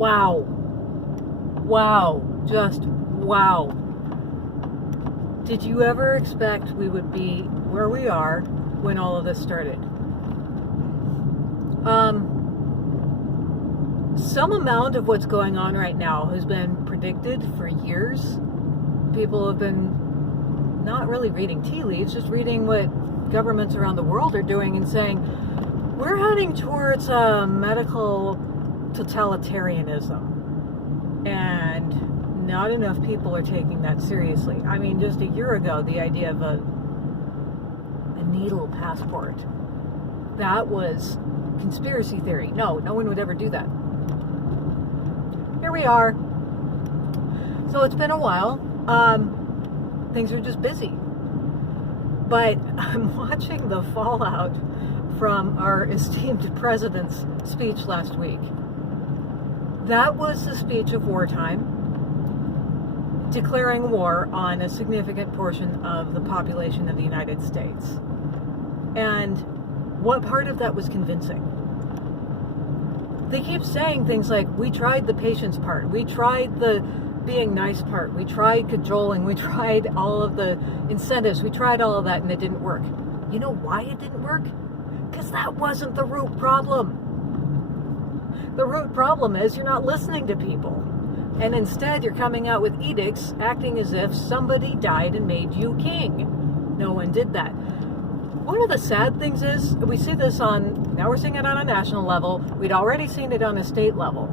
Wow. Wow. Just wow. Did you ever expect we would be where we are when all of this started? Some amount of what's going on right now has been predicted for years. People have been not really reading tea leaves, just reading what governments around the world are doing and saying, we're heading towards medical totalitarianism. And not enough people are taking that seriously. I mean, just a year ago, the idea of a needle passport, that was conspiracy theory. No one would ever do that. Here we are. So it's been a while. Things are just busy. But I'm watching the fallout from our esteemed president's speech last week. That was the speech of wartime, declaring war on a significant portion of the population of the United States. And what part of that was convincing? They keep saying things like, we tried the patience part, we tried the being nice part, we tried cajoling, we tried all of the incentives, we tried all of that, and it didn't work. You know why it didn't work? Because that wasn't the root problem. The root problem is you're not listening to people. And instead you're coming out with edicts acting as if somebody died and made you king. No one did that. One of the sad things is, we see this now we're seeing it on a national level. We'd already seen it on a state level.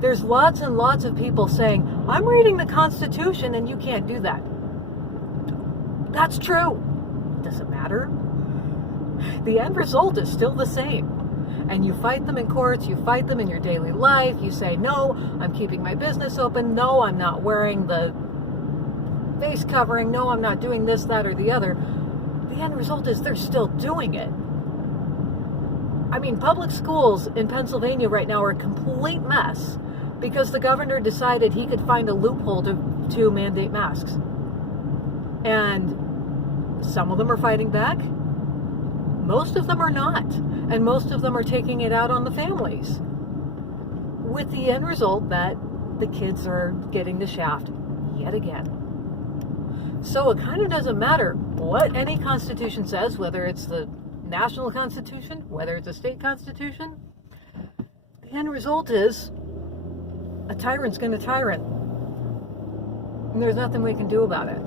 There's lots and lots of people saying, I'm reading the Constitution and you can't do that. That's true. Does it matter? The end result is still the same. And you fight them in courts, you fight them in your daily life, you say, no, I'm keeping my business open, no, I'm not wearing the face covering, no, I'm not doing this, that, or the other. The end result is they're still doing it. I mean, public schools in Pennsylvania right now are a complete mess because the governor decided he could find a loophole to mandate masks. And some of them are fighting back. Most of them are not. And most of them are taking it out on the families. With the end result that the kids are getting the shaft yet again. So it kind of doesn't matter what any constitution says, whether it's the national constitution, whether it's a state constitution. The end result is a tyrant's going to tyrant. And there's nothing we can do about it.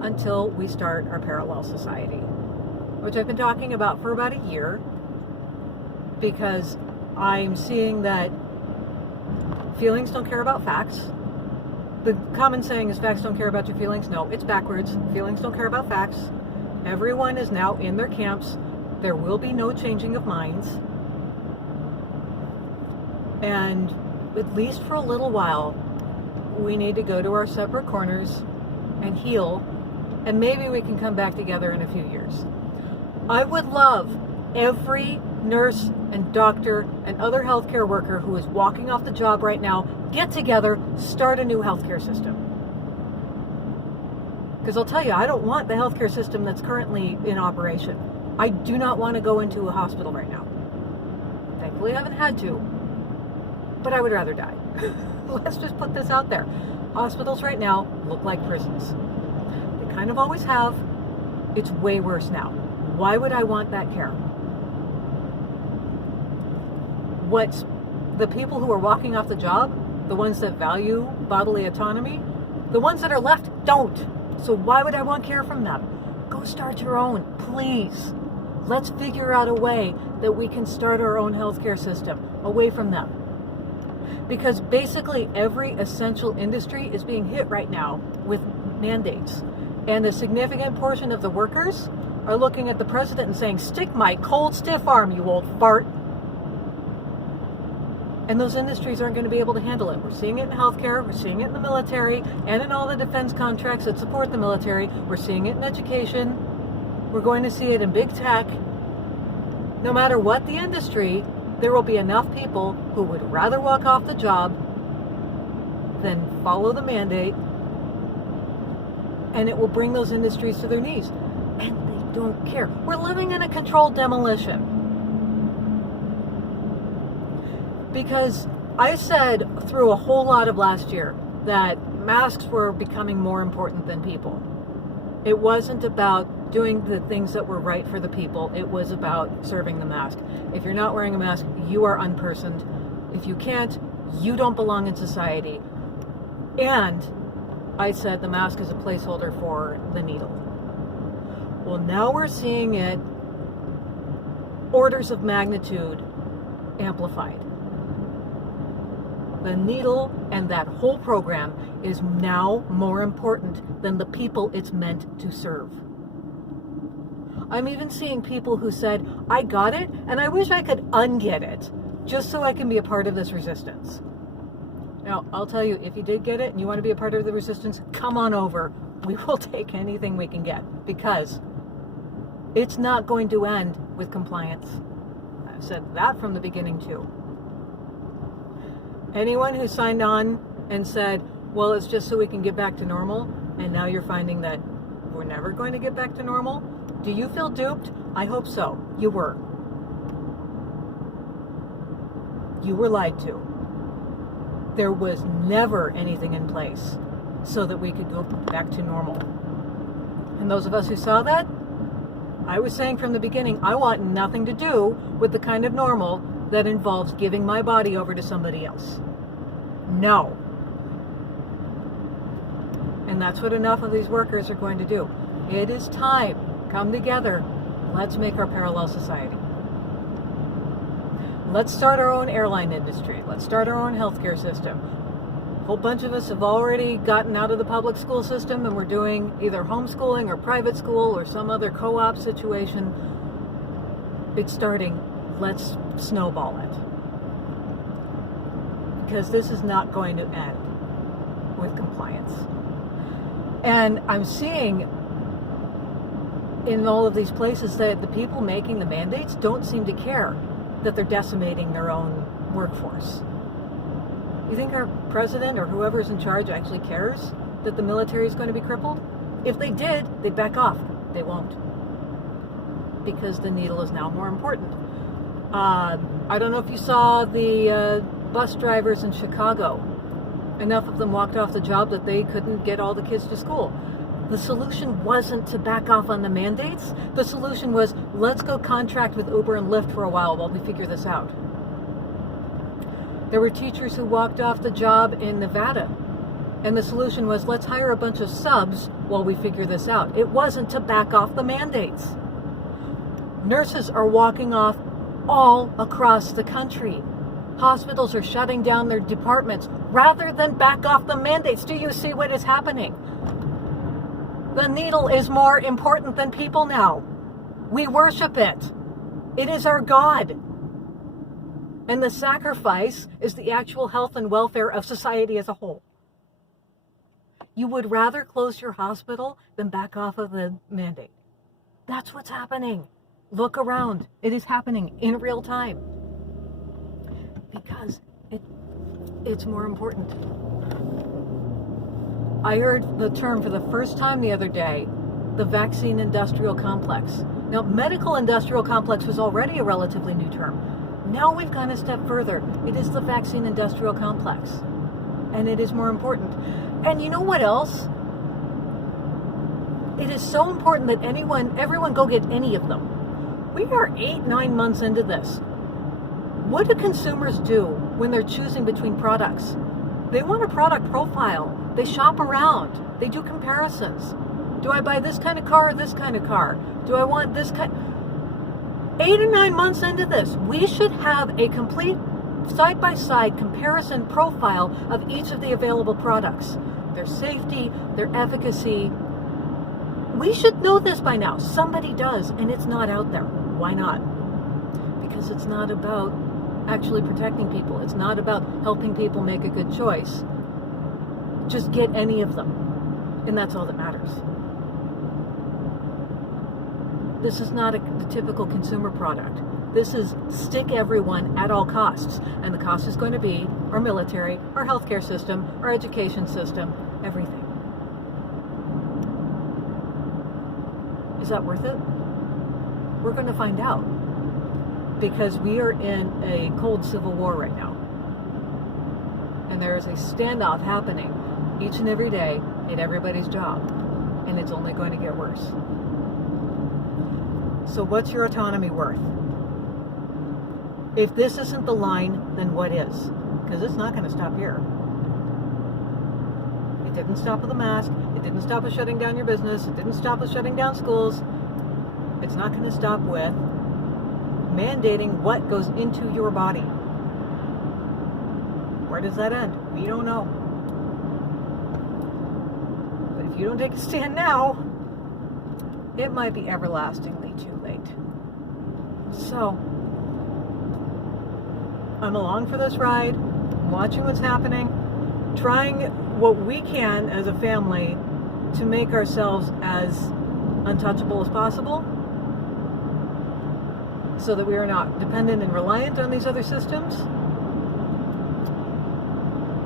Until we start our parallel society, which I've been talking about for about a year, because I'm seeing that feelings don't care about facts. The common saying is facts don't care about your feelings. No, it's backwards. Feelings don't care about facts. Everyone is now in their camps. There will be no changing of minds. And at least for a little while, we need to go to our separate corners and heal. And maybe we can come back together in a few years. I would love every nurse and doctor and other healthcare worker who is walking off the job right now, get together, start a new healthcare system. Because I'll tell you, I don't want the healthcare system that's currently in operation. I do not want to go into a hospital right now. Thankfully, I haven't had to. But I would rather die. Let's just put this out there. Hospitals right now look like prisons. Kind of always have. It's way worse now. Why would I want that care? What's the people who are walking off the job, the ones that value bodily autonomy, the ones that are left don't. So why would I want care from them? Go start your own, please. Let's figure out a way that we can start our own healthcare system away from them. Because basically every essential industry is being hit right now with mandates. And a significant portion of the workers are looking at the president and saying, stick my cold, stiff arm, you old fart. And those industries aren't going to be able to handle it. We're seeing it in healthcare, we're seeing it in the military, and in all the defense contracts that support the military. We're seeing it in education. We're going to see it in big tech. No matter what the industry, there will be enough people who would rather walk off the job than follow the mandate. And it will bring those industries to their knees. And they don't care. We're living in a controlled demolition. Because I said through a whole lot of last year that masks were becoming more important than people. It wasn't about doing the things that were right for the people. It was about serving the mask. If you're not wearing a mask, you are unpersoned. If you can't, you don't belong in society. And I said the mask is a placeholder for the needle. Well, now we're seeing it orders of magnitude amplified. The needle and that whole program is now more important than the people it's meant to serve. I'm even seeing people who said, I got it, and I wish I could unget it, just so I can be a part of this resistance. Now, I'll tell you, if you did get it and you want to be a part of the resistance, come on over. We will take anything we can get, because it's not going to end with compliance. I've said that from the beginning, too. Anyone who signed on and said, well, it's just so we can get back to normal, and now you're finding that we're never going to get back to normal, do you feel duped? I hope so. You were. You were lied to. There was never anything in place so that we could go back to normal. And those of us who saw that, I was saying from the beginning, I want nothing to do with the kind of normal that involves giving my body over to somebody else. No. And that's what enough of these workers are going to do. It is time. Come together. Let's make our parallel society. Let's start our own airline industry. Let's start our own healthcare system. A whole bunch of us have already gotten out of the public school system, and we're doing either homeschooling or private school or some other co-op situation. It's starting. Let's snowball it. Because this is not going to end with compliance. And I'm seeing in all of these places that the people making the mandates don't seem to care that they're decimating their own workforce. You think our president or whoever's in charge actually cares that the military is going to be crippled? If they did, they'd back off. They won't. Because the needle is now more important. I don't know if you saw the bus drivers in Chicago. Enough of them walked off the job that they couldn't get all the kids to school. The solution wasn't to back off on the mandates. The solution was, let's go contract with Uber and Lyft for a while we figure this out. There were teachers who walked off the job in Nevada. And the solution was, let's hire a bunch of subs while we figure this out. It wasn't to back off the mandates. Nurses are walking off all across the country. Hospitals are shutting down their departments rather than back off the mandates. Do you see what is happening? The needle is more important than people now. We worship it. It is our God. And the sacrifice is the actual health and welfare of society as a whole. You would rather close your hospital than back off of the mandate. That's what's happening. Look around. It is happening in real time. Because it's more important. I heard the term for the first time the other day, the vaccine industrial complex. Now, medical industrial complex was already a relatively new term. Now we've gone a step further. It is the vaccine industrial complex. And it is more important. And you know what else? It is so important that everyone go get any of them. We are 8-9 months into this. What do consumers do when they're choosing between products? They want a product profile. They shop around. They do comparisons. Do I buy this kind of car or this kind of car? Do I want this kind? 8 or 9 months into this, we should have a complete side-by-side comparison profile of each of the available products. Their safety, their efficacy. We should know this by now. Somebody does, and it's not out there. Why not? Because it's not about actually protecting people. It's not about helping people make a good choice. Just get any of them, and that's all that matters. This is not the typical consumer product. This is stick everyone at all costs, and the cost is going to be our military, our healthcare system, our education system, everything. Is that worth it? We're going to find out, because we are in a cold civil war right now. And there is a standoff happening each and every day at everybody's job. And it's only going to get worse. So what's your autonomy worth? If this isn't the line, then what is? Because it's not going to stop here. It didn't stop with a mask. It didn't stop with shutting down your business. It didn't stop with shutting down schools. It's not going to stop with mandating what goes into your body. Where does that end? We don't know. But if you don't take a stand now, it might be everlastingly too late. So, I'm along for this ride, watching what's happening, trying what we can as a family to make ourselves as untouchable as possible so that we are not dependent and reliant on these other systems.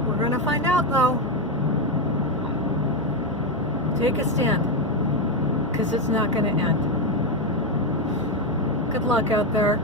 We're going to find out, though. Take a stand, because it's not going to end. Good luck out there.